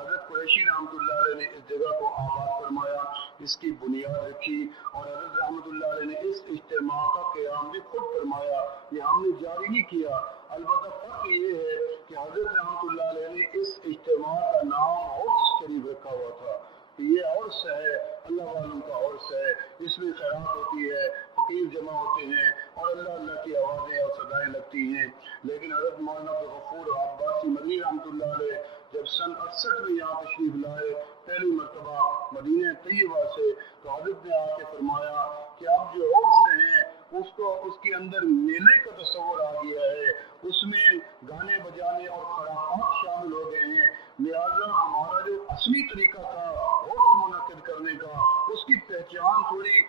حضرت قریشی رحمۃ اللہ علیہ نے اس جگہ کو آباد فرمایا، اس کی بنیاد رکھی، اور حضرت رحمۃ اللہ علیہ نے اس اجتماع کا قیام بھی خود فرمایا، یہ ہم نے جاری نہیں کیا۔ البتہ فرق یہ ہے کہ حضرت رحمۃ اللہ علیہ نے اس اجتماع کا نام عرس شریف رکھا ہوا تھا کہ یہ عرس ہے، اللہ والوں کا عرس ہے، اس میں خیرات ہوتی ہے، فقیر جمع ہوتے ہیں اور اللہ اللہ کی آوازیں اور صدائیں لگتی ہیں۔ لیکن حضرت مولانا عبدالغفور عباسی مدنی رحمۃ اللہ علیہ جب سن 68 میں یہاں تشریف لائے پہلی مرتبہ مدینہ طیبہ سے، تو حضرت نے آ کے فرمایا کہ اب جو عرس ہیں اس کے اندر میلے کا تصور آ گیا ہے، اس میں گانے بجانے اور خرافات شامل ہو گئے ہیں، لہذا ہمارا جو اصلی طریقہ تھا عرس منعقد کرنے کا اس کی پہچان تھوڑی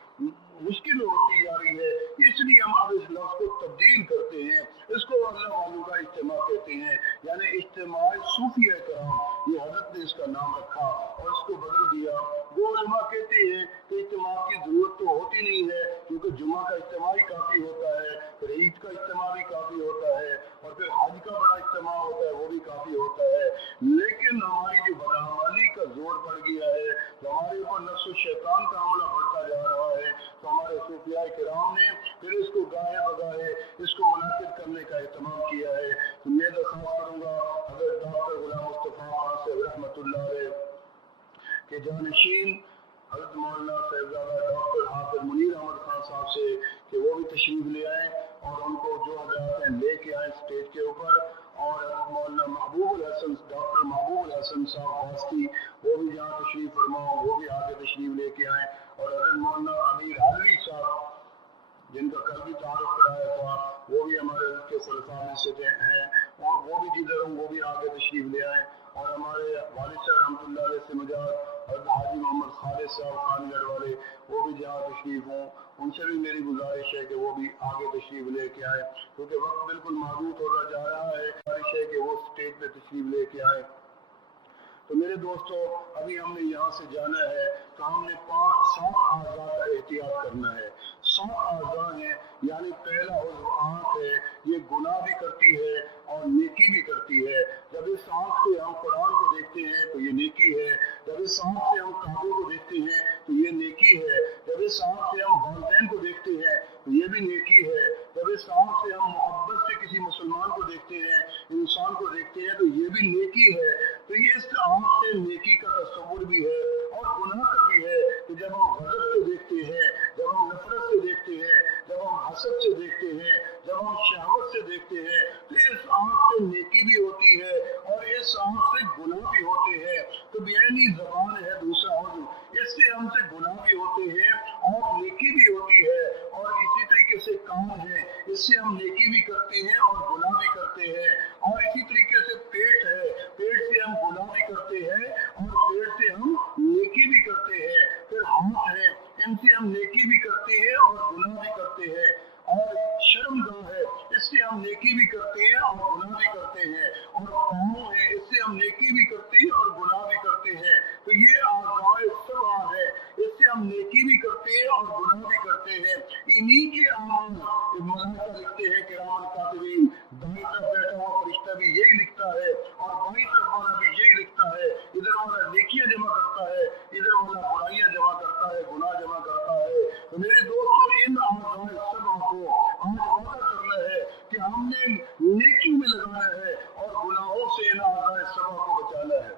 مشکل ہوتی جا رہی ہے، اس لیے ہم اب اس لفظ کو تبدیل کرتے ہیں، اس کو اللہ والوں کا اجتماع کہتے ہیں، یعنی اجتماع صوفیہ کرام، یہ حضرت نے اس کا نام رکھا اور اس کو بدل دیا۔ وہ علماء کہتے ہیں کہ اجتماع کی ضرورت تو ہوتی نہیں ہے کیونکہ جمعہ کا اجتماع ہی کافی ہوتا ہے، پھر عید کا اجتماع بھی کافی ہوتا ہے، اور پھر حج کا بڑا اجتماع ہوتا ہے وہ بھی کافی ہوتا ہے، لیکن ہماری جو بدعمالی کا زور پڑ گیا ہے، تو ہمارے اوپر نفس و شیطان کا حملہ بڑھتا جا رہا ہے، تو ہمارے صوفیاء کرام نے پھر اس کو گاہے بگاہے اس کو منعقد کرنے کا اہتمام کیا ہے۔ تو میں درخواست کروں گا حضرت ڈاکٹر غلام مصطفیٰ صاحب رحمۃ اللہ علیہ کے جانشین حضرت مولانا صاحبزادہ ڈاکٹر حافظ منیر احمد خان صاحب سے کہ وہ بھی تشریف لے آئیں اور ان کو جو حضرات ہیں لے کے آئیں اسٹیج کے اوپر، اور حضرت مولانا محبوب الحسن ڈاکٹر محبوب الحسن صاحب واسطی وہ بھی جہاں تشریف فرماؤ وہ بھی آگے تشریف لے کے آئیں، اور حضرت مولانا امیر حلوی صاحب جن کا کل بھی تعارف کرایا تھا وہ بھی ہمارے ان کے خلفاء میں سے ہیں، اور وہ بھی جدھر ہوں وہ بھی آگے تشریف لے آئیں، اور ہمارے والد صاحب رحمۃ اللہ علیہ سے مجاز حضرت حاجی محمد خالد صاحب خان گڑھ والے وہ بھی جہاں تشریف ہوں، ان سے بھی میری گزارش ہے کہ وہ بھی آگے تشریف لے کے آئیں، کیونکہ وقت بالکل محدود ہوتا جا رہا ہے، گزارش ہے کہ وہ اسٹیج پہ تشریف لے کے آئیں۔ تو میرے دوستو ابھی ہم نے یہاں سے جانا ہے تو ہم نے 7 اعضاء کا احتیاط کرنا ہے۔ 7 اعضاء ہیں، یعنی پہلا عضو آنکھ ہے، یہ گناہ بھی کرتی ہے اور نیکی بھی کرتی ہے۔ جب اس آنکھ سے ہم قرآن کو دیکھتے ہیں تو یہ نیکی ہے، جب اس آنکھ سے ہم کعبے کو دیکھتے ہیں تو یہ نیکی ہے، جب اس آنکھ سے ہم والدین کو دیکھتے ہیں تو یہ بھی نیکی ہے، جب اس آنکھ سے ہم محبت سے کسی مسلمان کو دیکھتے ہیں، انسان کو دیکھتے ہیں تو یہ بھی نیکی ہے۔ تو اس آنکھ سے نیکی کا تصور بھی ہے اور گناہ کا بھی ہے کہ جب ہم غضب سے دیکھتے ہیں، جب ہم نفرت سے دیکھتے ہیں، جب ہم حسد سے دیکھتے ہیں، جب ہم شہوت سے دیکھتے ہیں تو اس آنکھ سے نیکی بھی ہوتی ہے اور اس آنکھ سے گناہ بھی ہوتے ہیں۔ تو بیانی زبان ہے دوسرا عضو، اس سے ہم سے گناہ بھی ہوتے ہیں اور نیکی بھی ہوتی ہے، اور اسی طریقے سے کان ہے، اس سے ہم نیکی بھی کرتے ہیں اور گناہ بھی کرتے ہیں، اور اسی طریقے سے پیٹ ہے، پیٹ سے ہم گناہ بھی کرتے ہیں اور پیٹ سے ہم نیکی بھی کرتے ہیں۔ پھر ہاتھ ہے، ان سے ہم نیکی بھی کرتے ہیں اور گناہ بھی کرتے ہیں، اور شرمگاہ ہے، اس سے ہم نیکی بھی کرتے ہیں اور گناہ بھی کرتے ہیں، اور پاؤں ہے، اس سے ہم نیکی بھی کرتے ہیں اور گناہ بھی کرتے ہیں۔ تو یہ اعضاء 7 ہے، اس سے ہم نیکی بھی کرتے ہیں اور گناہ بھی کرتے ہیں۔ انہی کے اعمال ملائکہ لکھتے ہیں کرام کاتبین، دائیں طرف بیٹھا ہوا فرشتہ بھی یہی لکھتا ہے اور بائیں طرف والا بھی یہی لکھتا ہے، ادھر والا نیکیاں جمع کرتا ہے، ادھر والا برائیاں جمع کرتا ہے، گناہ جمع کرتا ہے۔ تو میرے دوستو ان اعضاء 7 کو آج وعدہ کرنا ہے کہ ہم نے نیکی میں لگانا ہے اور گناہوں سے ان اعضاء 7 کو بچانا ہے۔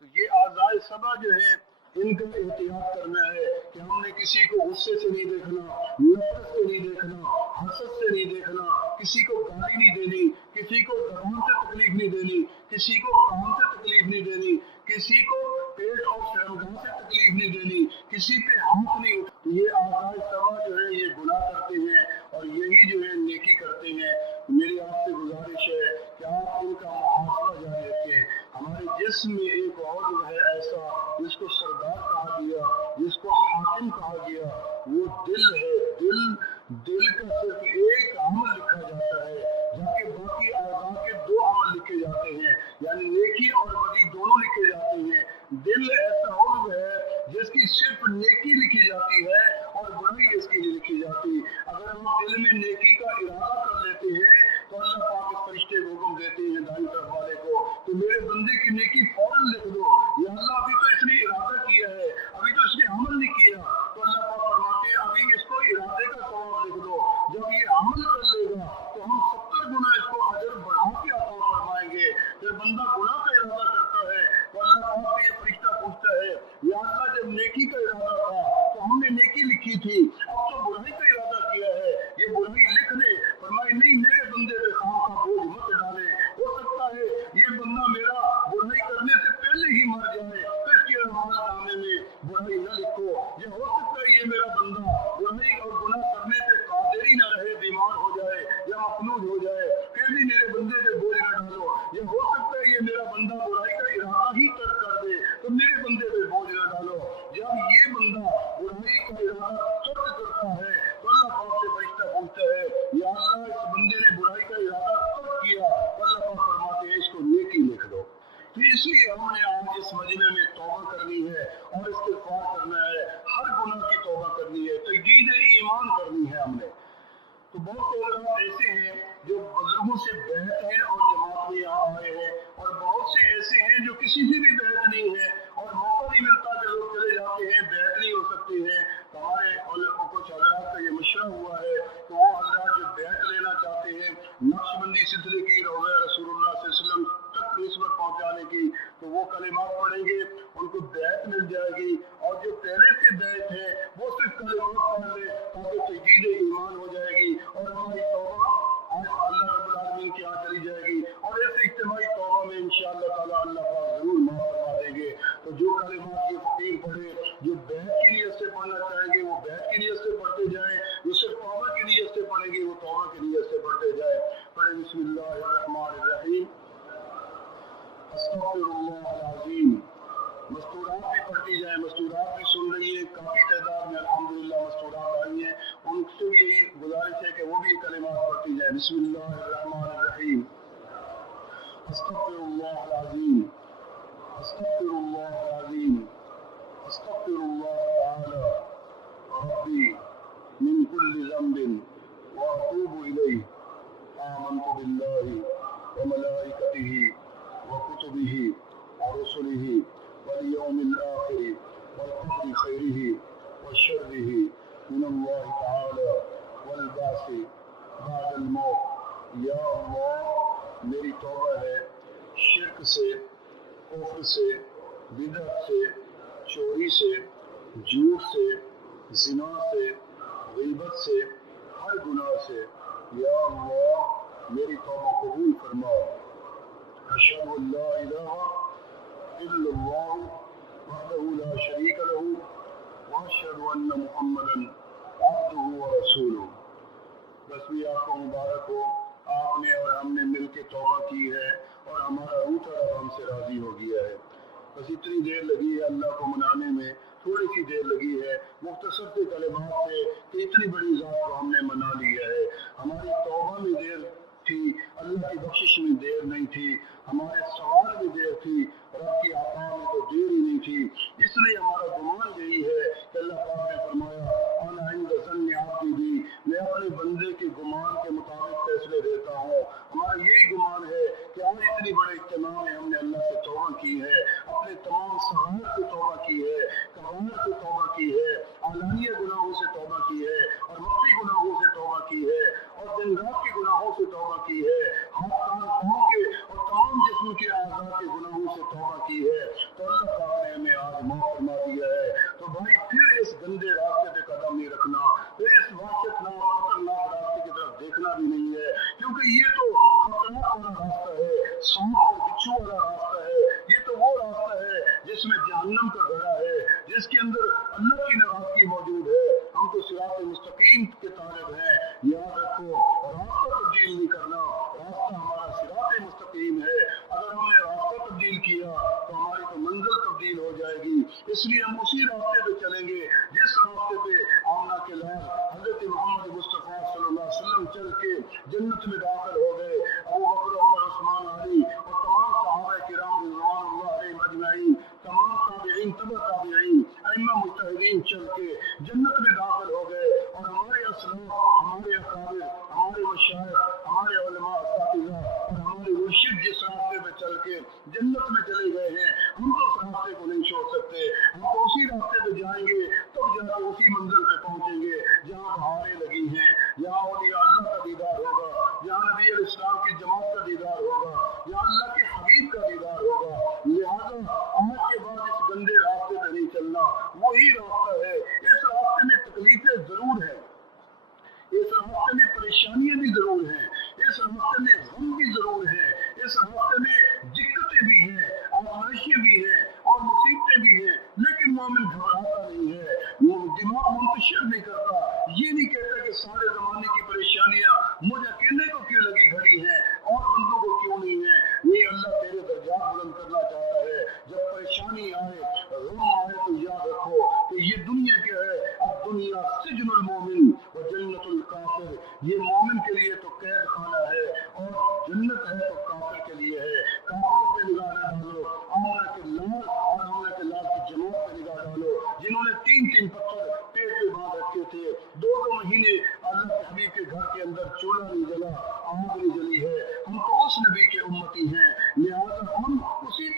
تو یہ اعضاء 7 جو ہیں ان کا احتیاط کرنا ہے کہ ہم نے کسی کو غصے سے نہیں دیکھنا، نفرت سے نہیں دیکھنا، حسد سے نہیں دیکھنا، کسی کو گالی نہیں دینی، کسی کو زبان سے تکلیف نہیں دینی، کسی کو کان سے تکلیف نہیں دینی، کسی کو پیٹ اور شرمگاہ سے تکلیف نہیں دینی، کسی پہ ہاتھ نہیں اٹھانا۔ یہ اعضاء 7 جو ہے یہ گناہ کرتے ہیں اور یہی جو ہے نیکی کرتے ہیں۔ میری آپ سے گزارش ہے کہ آپ ان کا محاسبہ جاری رکھیں۔ ہمارے جسم میں ایک عضو ہے ایسا جس کو سردار کہا گیا، جس کو حاکم کہا گیا، وہ دل ہے۔ دل کا صرف ایک عمل لکھا جاتا ہے جبکہ باقی اعضاء کے 2 عمل لکھے جاتے ہیں، یعنی نیکی اور بدی دونوں لکھے جاتے ہیں۔ دل ایسا عضو ہے جس کی صرف نیکی لکھی جاتی ہے اور برائی اس کی نہیں لکھی جاتی۔ اگر ہم دل میں نیکی کا ارادہ کر لیتے ہیں تو اللہ پاک اس فرشتے کو حکم دیتے ہیں دائیں طرف والے کو کہ میرے بندے کی نیکی فوراً ही तर्क कर दे तो मेरे बंदे पे बोझ न डालो। जब ये बंदा बुराई का इरादा तर्क करता है तो अल्लाह पाक से फरिश्ता पूछता है या अल्लाह इस बंदे ने बुराई का इरादा तर्क किया, अल्लाह पाक फरमाते हैं इसको नेकी लिख दो। तो इसलिए हमने आज इस मजमे में तौबा करनी है और इस्तिग़फ़ार करना है, हर गुनाह की तौबा करनी है, तजदीद ईमान करनी है हमने। तो बहुत से लोग ऐसे हैं जो बुजुर्गों से बैत हैं और जमात में यहाँ आए हैं, और बहुत से ऐसे हैं जो किसी से भी बैत नहीं है और मौका नहीं मिलता कि लोग चले जाते हैं, बैत नहीं हो सकते हैं। तो हमारे कुछ हज़रात का ये मशवरा हुआ है कि वो हज़रात जो बैत लेना चाहते हैं नक्शबंदी सिलसिले की रौज़ा रसूलुल्लाह सल्लल्लाहु अलैहि वसल्लम तक निस्बत पहुँचाने की, तो वो कलिमात पढ़ेंगे, उनको बैत मिल जाएगी। और जो पहले से बैत है वो सिर्फ कलिमात पढ़ ले ताकि तजदीद ईमान हो जाएगी और हमारी तौबा अल्लाह रब्बुल आलमीन के यहाँ चली जाएगी। और ऐसे इज्तिमाई तौबा में इंशाअल्लाह ताला अल्लाह पाक जरूर माफ फरमा देंगे। तो जो कलिमात ये फकीर पढ़े, जो बैत की नियत से पढ़ना चाहेंगे वो बैत की नियत से पढ़ते जाएं, जो सिर्फ तौबा की नियत से पढ़ेंगे वो तौबा की नियत से पढ़ते जाएं। पढ़े बिस्मिल्लाहिर्रहमानिर्रहीम, अस्तग़फिरुल्लाहल अज़ीम। मस्तूरात भी पढ़ती जाए, मस्तूरात भी सुन रही है, काफ़ी तादाद में अल्हम्दुलिल्लाह मस्तूरात आई हैं, उनसे भी यही गुजारिश है कि वो भी ये कलिमात पढ़ती जाए। बिस्मिल्लाहिर्रहमानिर्रहीम, अस्तग़फिरुल्लाहल अज़ीम, अस्तग़फिरुल्लाहल अज़ीम, अस्तग़फिरुल्लाह तआला रब्बी मिन कुल्लि ज़ंबिन व अतूबु इलैहि, आमनतु बिल्लाहि व मलाइकतिहि व कुतुबिहि व रुसुलिहि वल यौमिल आखिर वल क़दरि खैरिहि व शर्रिहि मिनल्लाहि तआला वल बासी बादल मौत। या अल्लाह मेरी तौबा है शिर्क से, कुफ्र से, बिदअत से, चोरी से, झूठ से, ज़िना से, ग़ीबत से, हर गुनाह से। या अल्लाह मेरी तौबा कबूल फरमा। अशहदु अल्ला इलाहा इल्लल्लाह वहदहु ला शरीक लहू व अशहदु अन्न मुहम्मदन अब्दुहु व रसूलुहु। बस भी आपको मुबारक हो, आपने और हमने मिल के तौबा की है और हमारा रूठा रब हमसे राजी हो गया है। बस इतनी देर लगी है अल्लाह को मनाने में, थोड़ी सी देर लगी है मुख्तसर से कलिमात से कि इतनी बड़ी ज़ात को हमने मना लिया है। हमारी तौबा में देर थी, अल्लाह की बख्शिश में देर नहीं थी, हमारे सवाल में देर थी, रब की आता में तो देर ही नहीं थी। इसलिए हमारा गुमान यही है कि अल्लाह पाक ने फरमाया अना इंद ज़न्नि अब्दी बी, मैं अपने बंदे के गुमान के मुताबिक फैसले देता हूँ। हमारा यही गुमान है कि आज इतनी बड़े इज्तिमा में हमने अल्लाह से तौबा की है, अपने तमाम सगाइर से तौबा की है, कबाइर से तौबा की है, आलानिया गुनाहों से तौबा की है और मख्फी गुनाहों से तौबा की है और दिन रात के गुनाहों से तौबा की है, हाथ कान पाँव के और तमाम जिस्म के आज़ा के गुनाहों से तौबा की है। तो अल्लाह पाक ने हमें आज माफ फरमा दिया है। तो भाई फिर इस गंदे रास्ते पे कदम नहीं रखना, फिर इस वहशतनाक खतरनाक रास्ते की तरफ देखना भी नहीं है, क्योंकि ये तो खतरनाक वाला रास्ता है, सांप और बिच्छू वाला रास्ता है। ये तो वो रास्ता है जिसमें जहन्नम का गड़ा है, जिसके अंदर अल्लाह की नाराज़गी मौजूद है। हम तो सिरात मुस्तकीम के तालिब हैं। याद रखो, रास्ता तब्दील नहीं करना, रास्ता हमारा सिरात मुस्तकीम है। अगर हमने रास्ता तब्दील किया तो हमारी तो मंजिल तब्दील हो जाएगी। इसलिए हम उसी रास्ते पे चलेंगे जिस रास्ते पे आमना के लाल हजरत मोहम्मद मुस्तफ़ा सल्लल्लाहु अलैहि वसल्लम चल के जन्नत में दाखिल हो गए। अबू बकर, उमर, उस्मान, अली और तमाम सहाबा किराम रिज़वानुल्लाह अलैहिम अजमईन, तमाम ताबिईन, तबा ताबिईन, अइम्मा मुज्तहिदीन चल के जन्नत में दाखिल हो गए। और हमारे असलाफ, हमारे अकाबिर, हमारे मशाइख, हमारे उलमा असातिज़ा और हमारे मुर्शिद जिस रास्ते पे चल के जन्नत में चले गए हैं, हम तो उस रास्ते को नहीं छोड़ सकते। हम तो उसी रास्ते पे जाएंगे, तब जाकर उसी मंजिल पे पहुंचेंगे जहाँ बहारें लगी हैं, जहाँ औलिया अल्लाह का दीदार होगा, जहाँ नबी इस्लाम की जमात का दीदार होगा, जहाँ अल्लाह के हबीब का दीदार होगा। लिहाजा आज के बाद इस गंदे रास्ते पे नहीं चलना, वही रास्ता है। इस रास्ते में तकलीफें जरूर हैं, इस रास्ते में परेशानियां भी जरूर हैं, इस रास्ते में गम भी जरूर है, इस रास्ते में दिक्कतें भी हैं, आज़माइशें भी हैं और मुसीबतें भी हैं, लेकिन मोमिन घबराता नहीं है, वो दिमाग मुंतशिर नहीं करता। ये नहीं कहता कि सारे जमाने की परेशानियां मुझे अकेले को क्यों लगी खड़ी हैं और बंदों को क्यों नहीं है। ये अल्लाह तेरे दर्जात बुलंद करना चाहता है। जला, आग नहीं जली है। हम तो उस नबी के उम्मती हैं, लिहाजा हम उसी